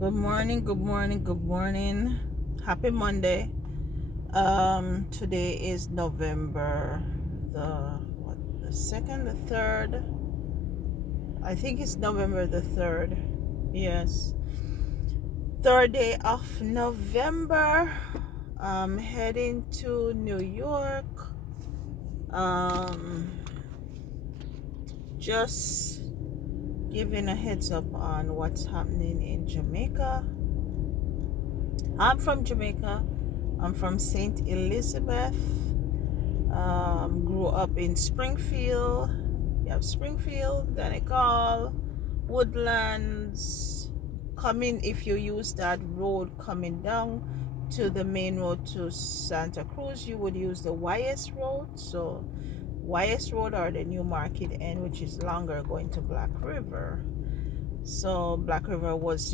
Good morning, good morning, good morning. Happy Monday. Today is November the second, the third. I think it's November the third. Yes. Third day of November. I'm heading to New York. Um just giving a heads up on what's happening in Jamaica. I'm from Jamaica. I'm from St. Elizabeth. Grew up in Springfield. You have Springfield, Donegal, Woodlands. Coming, if you use that road coming down to the main road to Santa Cruz, you would use the YS road. So, YS road or the New Market End, which is longer, going to Black River. So, Black River was,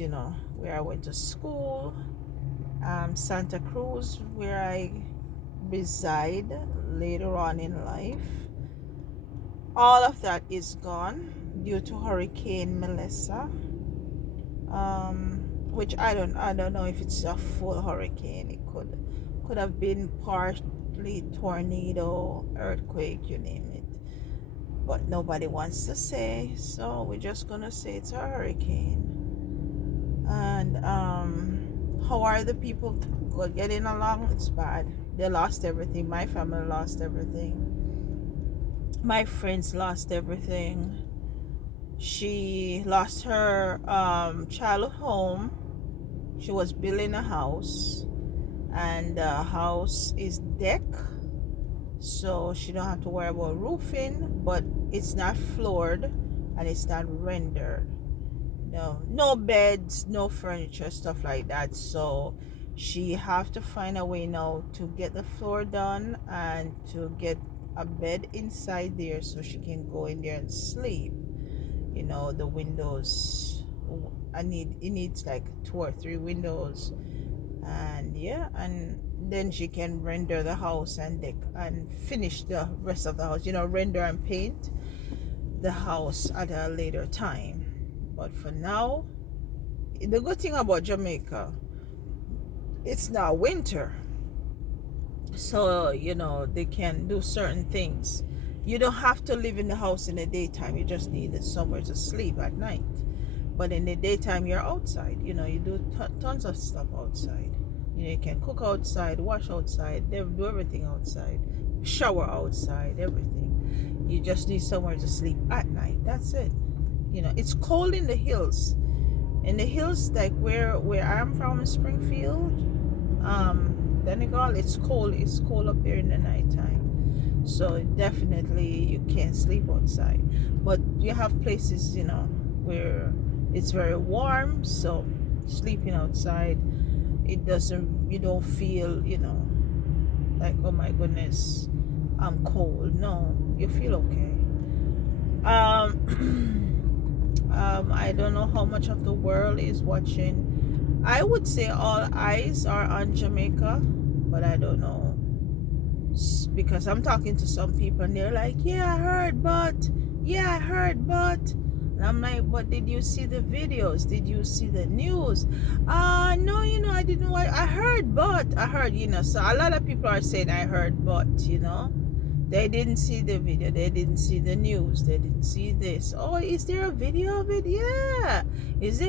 where I went to school. Santa Cruz, where I reside later on in life. All of that is gone due to Hurricane Melissa, which I don't know if it's a full hurricane. It could have been partly tornado, earthquake, you name it, but nobody wants to say, so we're just gonna say it's a hurricane. And how are the people getting along? It's bad. They lost everything. My family lost everything. My friends lost everything. She lost her childhood home. She was building a house, and the house is deck, so she don't have to worry about roofing, but it's not floored and it's not rendered. No beds, no furniture, stuff like that. So she have to find a way now to get the floor done and to get a bed inside there so she can go in there and sleep. The windows, it needs like 2 or 3 windows, and yeah, and then she can render the house and deck and finish the rest of the house, render and paint the house at a later time. But for now, the good thing about Jamaica, it's not winter, so they can do certain things. You don't have to live in the house in the daytime. You just need somewhere to sleep at night. But in the daytime, you're outside. You do tons of stuff outside. You can cook outside, wash outside, do everything outside, shower outside, everything. You just need somewhere to sleep at night. That's it. It's cold in the hills. In the hills, like where I'm from in Springfield, Donegal, it's cold. It's cold up there in the nighttime. So definitely you can't sleep outside. But you have places, where it's very warm. So sleeping outside, you don't feel, like, oh my goodness, I'm cold. No, you feel okay. I don't know how much of the world is watching. I would say all eyes are on Jamaica, but I don't know, because I'm talking to some people and they're like, yeah, I heard, but and I'm like, but did you see the videos? Did you see the news? No, I didn't watch. I heard, so a lot of people are saying I heard, but they didn't see the video, they didn't see the news, they didn't see this. Oh, is there a video of it? Yeah. It's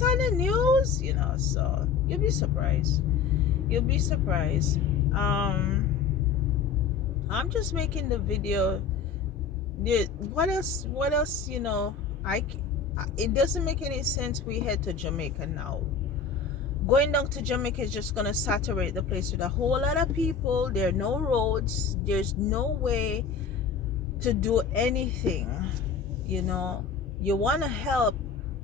on the news, so you'll be surprised. I'm just making the video. What else, I it doesn't make any sense we head to Jamaica now. Going down to Jamaica is just gonna saturate the place with a whole lot of people. There are no roads. There's no way to do anything. You want to help,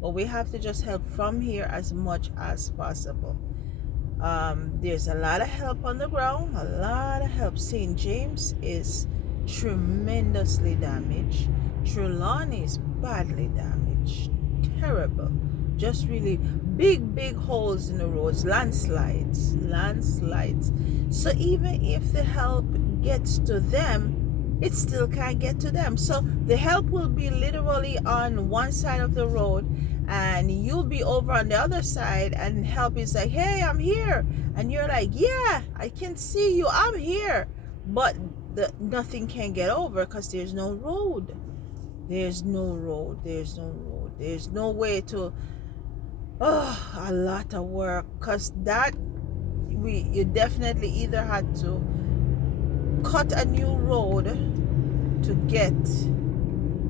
but we have to just help from here as much as possible. There's a lot of help on the ground. A lot of help. St. James is tremendously damaged. Trelawney is badly damaged. Terrible. Just really big holes in the roads, landslides. So even if the help gets to them, it still can't get to them. So the help will be literally on one side of the road, and you'll be over on the other side, and help is like, hey, I'm here, and you're like, yeah, I can see you, I'm here, but nothing can get over because there's no road. There's no road. There's no road. There's no way to. Oh, a lot of work, because that you definitely either had to cut a new road to get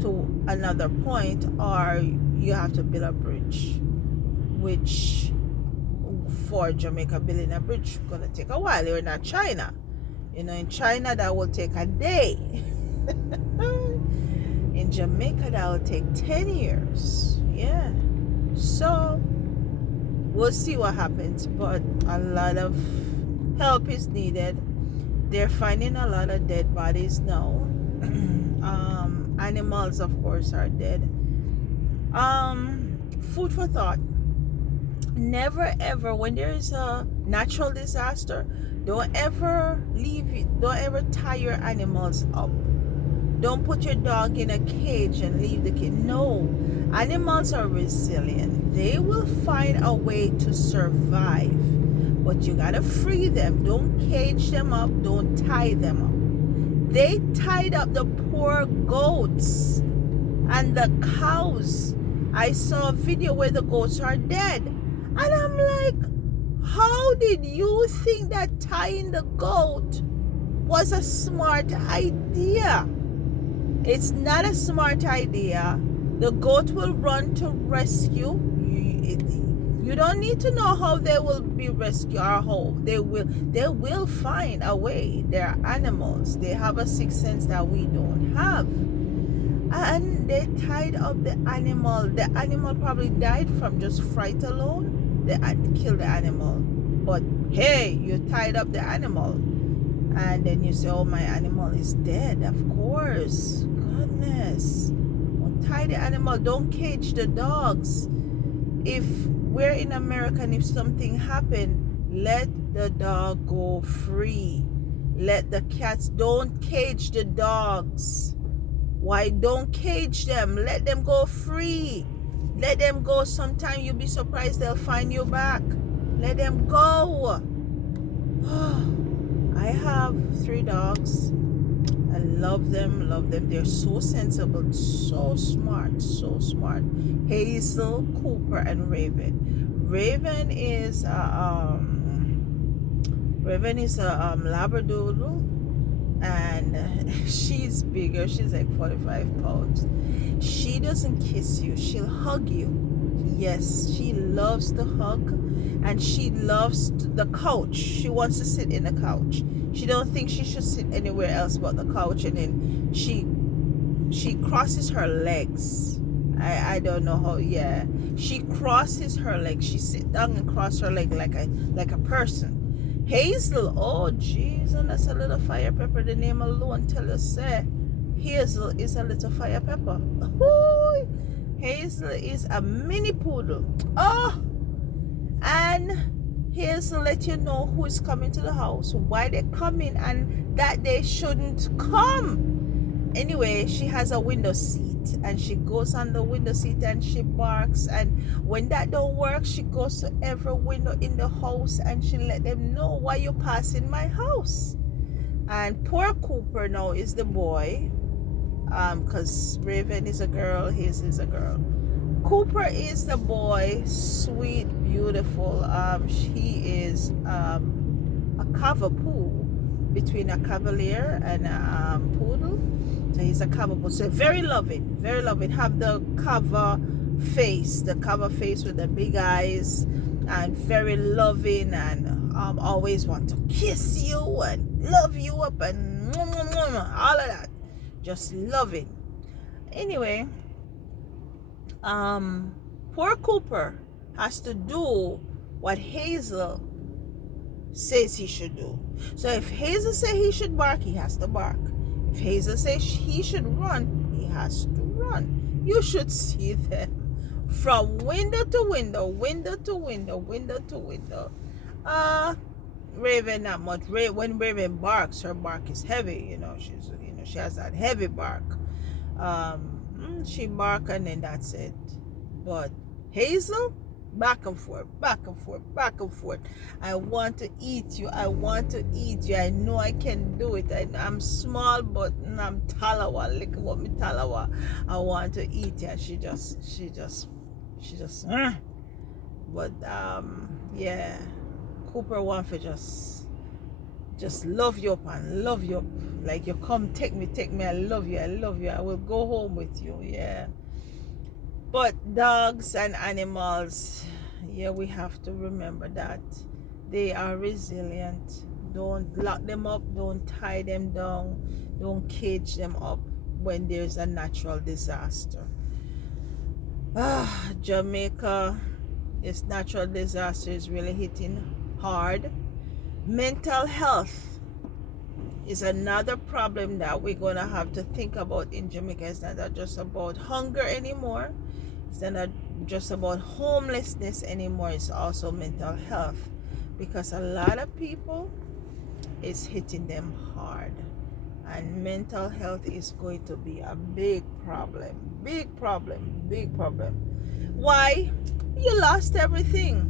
to another point, or you have to build a bridge, which for Jamaica, building a bridge is gonna take a while. You're not China. In China that will take a day. In Jamaica that will take 10 years. Yeah. So we'll see what happens, but a lot of help is needed. They're finding a lot of dead bodies now. Animals, of course, are dead. Food for thought. Never ever, when there is a natural disaster, don't ever tie your animals up. Don't put your dog in a cage and leave the kid. No, animals are resilient. They will find a way to survive, but you gotta free them. Don't cage them up. Don't tie them up. They tied up the poor goats and the cows. I saw a video where the goats are dead, and I'm like, how did you think that tying the goat was a smart idea? It's not a smart idea. The goat will run to rescue. You don't need to know how they will be rescued or how they will find a way. They're animals. They have a sixth sense that we don't have. And they tied up the animal. The animal probably died from just fright alone. They killed the animal. But hey, you tied up the animal. And then you say, oh, my animal is dead. Of course. Goodness. Don't tie the animal. Don't cage the dogs. If we're in America and if something happened, let the dog go free. Let the cats, don't cage the dogs. Why don't cage them? Let them go free. Let them go. Sometime you'll be surprised they'll find you back. Let them go. I have 3 dogs. I love them, love them. They're so sensible, so smart. Hazel, Cooper, and Raven. Raven is a Labradoodle, and she's bigger. She's like 45 pounds. She doesn't kiss you. She'll hug you. Yes, she loves to hug, and she loves the couch. She wants to sit in the couch. She don't think she should sit anywhere else but the couch, and then she crosses her legs. I don't know how. Yeah, she crosses her legs. She sit down and cross her leg like a person. Hazel, oh jeez, and that's a little fire pepper. The name alone tell us say Hazel is a little fire pepper. Hazel is a mini poodle. Oh, and Hazel let you know who is coming to the house, why they're coming, and that they shouldn't come. Anyway, she has a window seat, and she goes on the window seat and she barks, and when that don't work, she goes to every window in the house and she let them know why you passing my house. And poor Cooper now is the boy, because Raven is a girl, Hazel is a girl. Cooper is the boy, sweet, beautiful. He is a cavapoo, between a cavalier and a poodle. So he's a cavapoo. So very loving, very loving. Have the cover face with the big eyes, and very loving, and always want to kiss you and love you up and all of that. Just loving. Anyway, poor Cooper has to do what Hazel says he should do. So if Hazel says he should bark, he has to bark. If Hazel says he should run, he has to run. You should see them from window to window, window to window, window to window. Raven not much. When Raven barks, her bark is heavy. She has that heavy bark. She bark and then that's it. But Hazel, back and forth, back and forth, back and forth. I want to eat you. I want to eat you. I know I can do it. I'm small, but I'm talawa. Look at what me talawa. I want to eat you. And she just. But yeah, Cooper want to just love you up and love you up. Like, you come, take me, I love you, I will go home with you. Yeah. But dogs and animals, yeah, we have to remember that they are resilient. Don't lock them up, don't tie them down, don't cage them up when there's a natural disaster. Jamaica, this natural disaster is really hitting hard. Mental health is another problem that we're going to have to think about in Jamaica. It's not just about hunger anymore. It's not just about homelessness anymore. It's also mental health, because a lot of people, it's hitting them hard, and mental health is going to be a big problem. Why? You lost everything,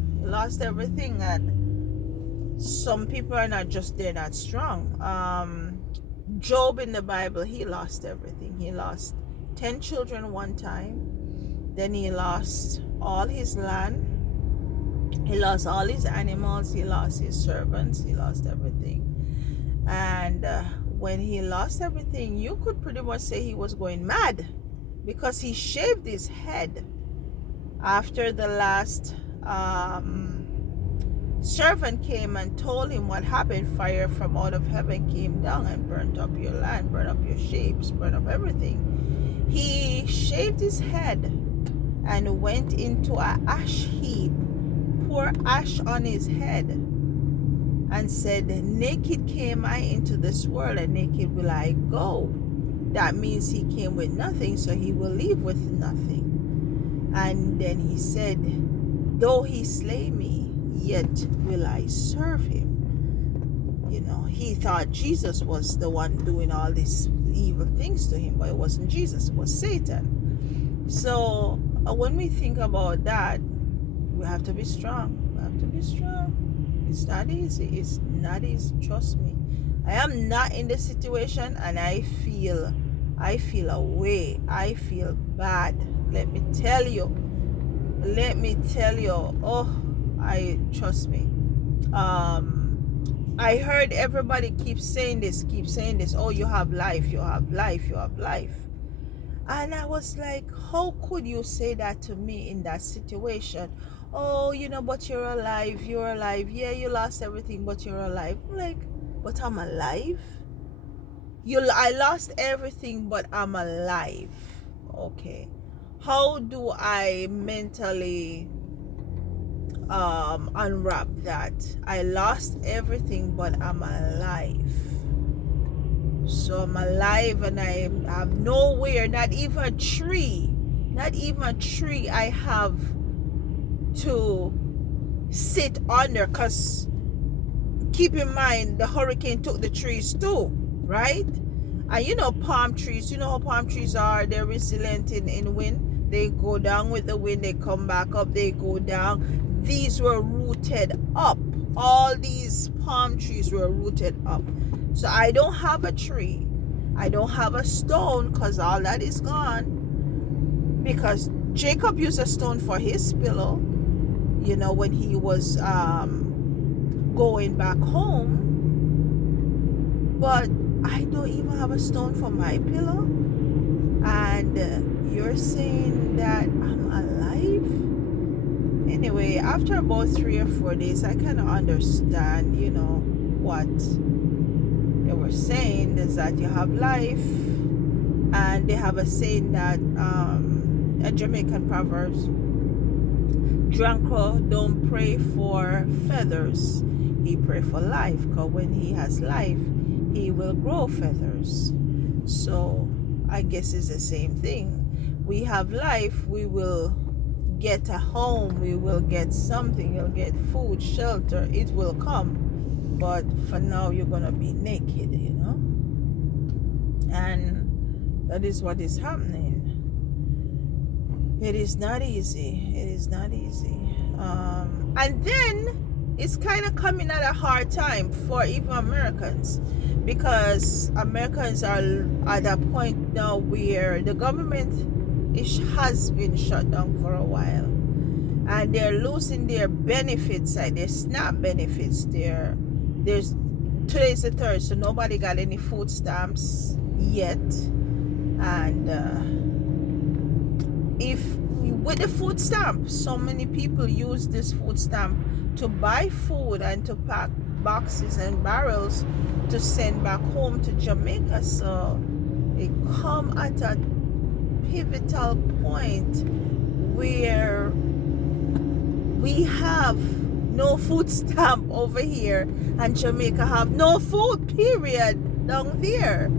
and some people are not just, they're not strong. Job in the Bible, he lost everything. He lost 10 children one time. Then he lost all his land. He lost all his animals. He lost his servants. He lost everything. And when he lost everything, you could pretty much say he was going mad, because he shaved his head after the last servant came and told him what happened. Fire from out of heaven came down and burnt up your land, burnt up your shapes, burnt up everything. He shaved his head and went into an ash heap, poured ash on his head, and said, naked came I into this world, and naked will I go. That means he came with nothing, so he will leave with nothing. And then he said, though he slay me, yet will I serve him. You know, he thought Jesus was the one doing all these evil things to him, but it wasn't Jesus, it was Satan. So when we think about that, we have to be strong. It's not easy, trust me. I am not in the situation, and I feel away. I feel bad. Let me tell you. Oh, trust me. I heard everybody keep saying this. Oh, you have life. And I was like, how could you say that to me in that situation? Oh, but you're alive. Yeah, you lost everything, but you're alive. I'm like, but I'm alive? I lost everything, but I'm alive. Okay. How do I mentally unwrap that? I lost everything, but I'm alive. So I'm alive, and I have nowhere, not even a tree I have to sit under, because keep in mind the hurricane took the trees too, right? And palm trees, how palm trees are, they're resilient in wind. They go down with the wind, they come back up, they go down. These were rooted up. All these palm trees were rooted up. So I don't have a tree, I don't have a stone, because all that is gone. Because Jacob used a stone for his pillow, when he was going back home. But I don't even have a stone for my pillow. And you're saying that I'm alive? Anyway, after about 3 or 4 days, I kind of understand, what they were saying is that you have life. And they have a saying that, a Jamaican Proverbs, Dranko don't pray for feathers, he pray for life, because when he has life, he will grow feathers. So I guess it's the same thing. We have life, we will get a home, we will get something, you'll get food, shelter, it will come. But for now, you're gonna be naked, and that is what is happening. It is not easy. It is not easy. And then it's kind of coming at a hard time for even Americans, because Americans are at a point now where the government has been shut down for a while, and they're losing their benefits, like their SNAP benefits. There's today's the third, so nobody got any food stamps yet, and if with the food stamp, so many people use this food stamp to buy food and to pack boxes and barrels to send back home to Jamaica. So it come at a pivotal point where we have no food stamp over here, and Jamaica have no food period down there.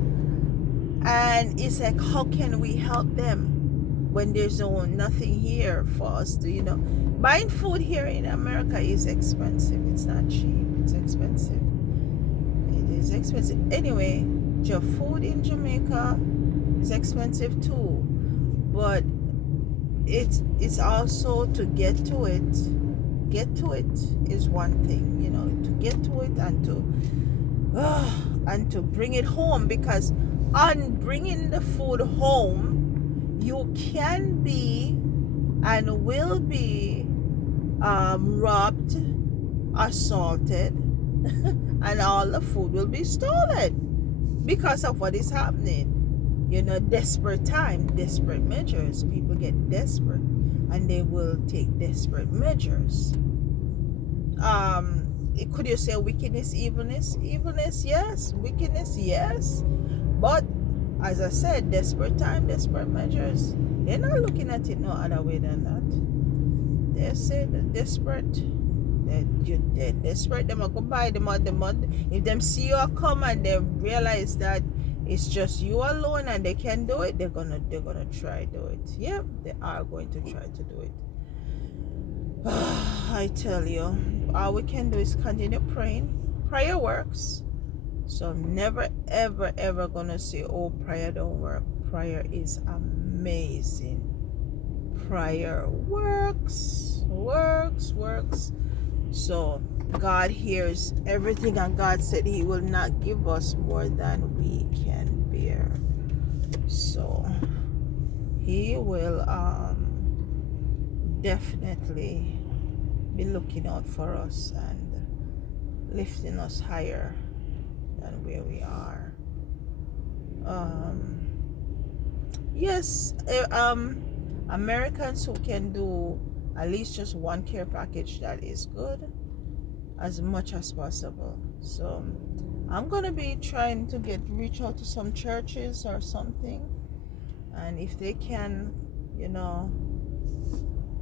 And it's like, how can we help them when there's nothing here for us to, buying food here in America is expensive. It's not cheap. It's expensive. It is expensive. Anyway, your food in Jamaica is expensive too, but it's also to get to it. Get to it is one thing, to get to it and to bring it home, because on bringing the food home, you can be and will be robbed, assaulted, and all the food will be stolen because of what is happening. Desperate time, desperate measures. People get desperate and they will take desperate measures. Could you say wickedness, evilness? Evilness, yes. Wickedness, yes. But as I said, desperate time, desperate measures. They're not looking at it no other way than that. They say the desperate, they're desperate. Them are go buy them on the mud. If them see you come and they realize that it's just you alone and they can do it, they're gonna try do it. Yep, they are going to try to do it. I tell you, all we can do is continue praying. Prayer works. So I'm never ever ever gonna say, oh, prayer don't work. Prayer is amazing. Prayer works. So God hears everything, and God said He will not give us more than we can bear. So He will definitely be looking out for us and lifting us higher than where we are. Yes, Americans who can do at least just one care package, that is good, as much as possible. So I'm gonna be trying to reach out to some churches or something, and if they can,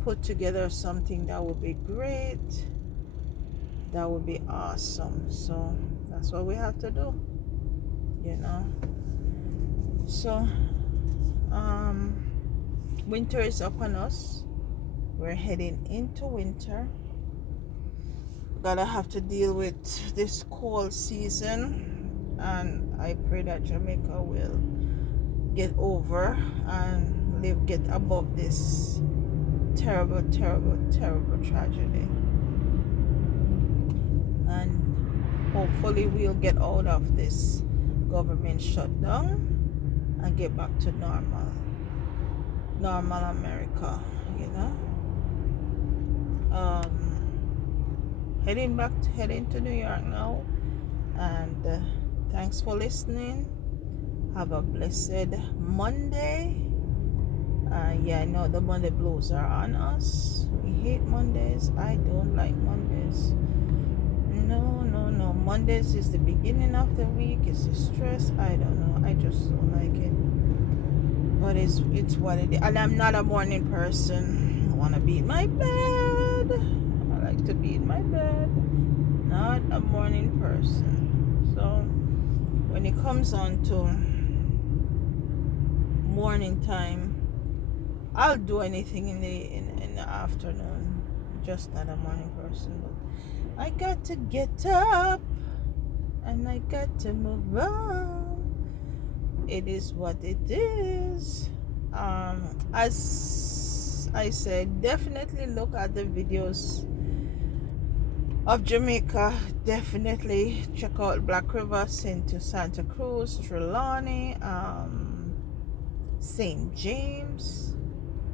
put together something, that would be great. That would be awesome. So that's what we have to do, So winter is upon us. We're heading into winter. Gonna have to deal with this cold season, and I pray that Jamaica will get over and get above this terrible tragedy, and hopefully we'll get out of this government shutdown and get back to normal America. Heading to New York now, and thanks for listening. Have a blessed Monday. Yeah, I know the Monday blues are on us. We hate Mondays. I don't like Mondays. No. Mondays is the beginning of the week. It's the stress. I don't know. I just don't like it. But it's what it is. And I'm not a morning person. I want to be in my bed. I like to be in my bed. Not a morning person. So when it comes on to morning time, I'll do anything in the afternoon. Just not a morning person. But I got to get up and I got to move on. It is what it is. As as I said, definitely look at the videos of Jamaica. Definitely check out Black River, into Santa Cruz, Trelawney, St. James.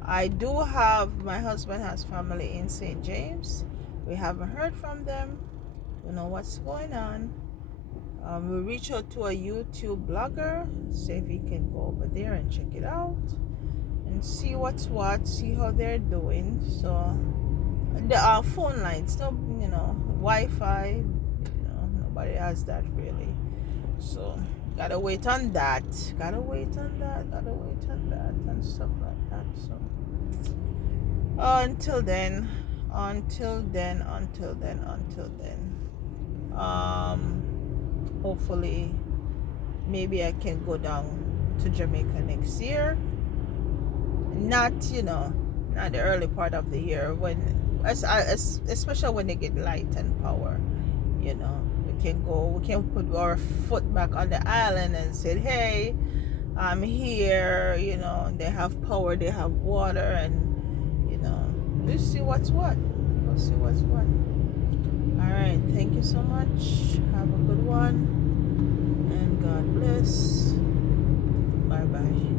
I do have, my husband has family in St. James. We haven't heard from them. Don't know what's going on. We reach out to a YouTube blogger, see if he can go over there and check it out and see what's what, see how they're doing. So the phone lines, no, Wi-Fi, nobody has that really. So gotta wait on that. Gotta wait on that and stuff like that. So until then, hopefully maybe I can go down to Jamaica next year. Not not the early part of the year, when especially when they get light and power. We can put our foot back on the island and say, hey, I'm here. They have power, they have water, and we'll see what's what. All right, thank you so much. Have a good one, and God bless. Bye bye.